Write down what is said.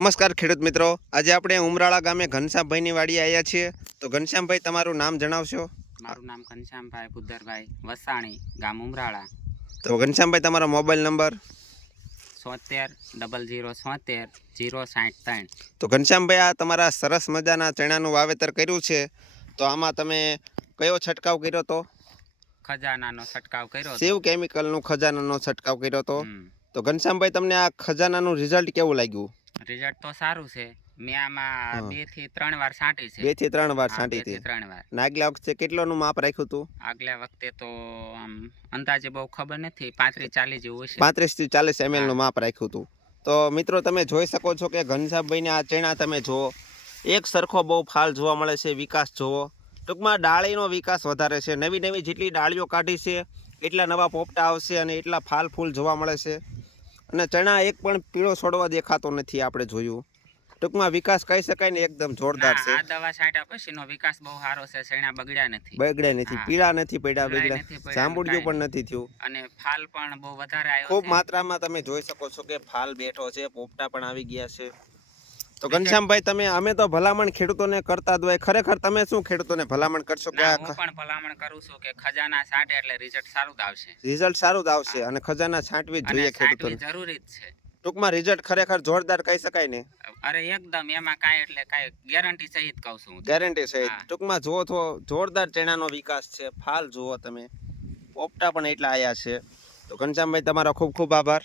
નમસ્કાર ખેડૂત મિત્રો, આજે આપણે ઉમરાળા ગામે ઘનશ્યામભાઈની વાડીએ આવ્યા છીએ. તો ઘનશ્યામભાઈ, તમારું નામ જણાવશો? મારું નામ ઘનશ્યામભાઈ બુદ્ધરભાઈ વસાણી, ગામ ઉમરાળા. તો ઘનશ્યામભાઈ, તમારો મોબાઈલ નંબર? 76 00 73 063. તો ઘનશ્યામભાઈ, આ તમારા સરસ મજાના ચણાનું વાવેતર કર્યું છે, તો આમાં તમે કયો છંટકાવ કર્યો તો? ખજાનાનો છંટકાવ કર્યો શિવ કેમિકલનું ખજાનાનો છંટકાવ કર્યો તો. તો ઘનશ્યામભાઈ, તમને આ ખજાનાનું રિઝલ્ટ કેવું લાગ્યું? રિઝલ્ટ તો સારું છે. મેં આમાં 2 થી 3 વાર છાંટી છે. 2 થી 3 વાર છાંટી હતી. 3 વાર. આગલા વખતે કેટલોનું માપ રાખ્યું હતું? આગલા વખતે તો આમ અંદાજે બહુ ખબર નથી, 35 40 જેવું હશે. 35 થી 40 ml નું માપ રાખ્યું હતું. તો મિત્રો, તમે જોઈ શકો છો કે ઘનશ્યામભાઈને આ ચણા તમે જુઓ, એક સરખો બહુ ફાલ જોવા મળે છે. વિકાસ જુઓ, ટૂંકમાં ડાળીનો વિકાસ વધારે છે. નવી નવી જેટલી ડાળીઓ કાઢી છે એટલા નવા પોપટા આવશે અને એટલા ફાલ ફૂલ જોવા મળે છે. અને ચણા એક પણ પીળો છોડવા દેખાતો નથી. આપણે જોયું, ટૂંકમાં વિકાસ કહી શકાય ને એકદમ જોરદાર છે. આ દવા છાંટ્યા પછીનો વિકાસ બહુ સારો છે. ચણા બગડ્યા નથી, પીળા નથી પડ્યા, જાંબુડિયું પણ નથી થયું અને ફાલ પણ બહુ વધારે આવ્યો છે. ખૂબ માત્રામાં તમે જોઈ શકો છો કે ફાલ બેઠો છે, પોપટા પણ આવી ગયા છે. તો ઘનશ્યામભાઈ, અમે તો ભલામણ ખેડૂતોને કરતા જ હોય. ખરેખર તમે શું ખેડૂતોને ભલામણ કરશો? કે હું પણ ભલામણ કરું છું કે ખજાના છાંટે એટલે રિઝલ્ટ સારું જ આવશે. રિઝલ્ટ સારું જ આવશે અને ખજાના છાંટવી જ જોઈએ ખેડૂતોને. જરૂરી જ છે. ટૂંકમાં રિઝલ્ટ ખરેખર જોરદાર કહી શકાય ને. અરે એકદમ, એમાં કાંઈ એટલે કાંઈ ગેરંટી સહિત કહું છું. ગેરંટી સહિત. ટૂંકમાં જુઓ તો જોરદાર ચણાનો વિકાસ છે. ફાલ જુઓ તમે, પોપટા પણ એટલા આયા છે. તો ઘનશ્યામભાઈ, તમારો ખૂબ ખૂબ આભાર.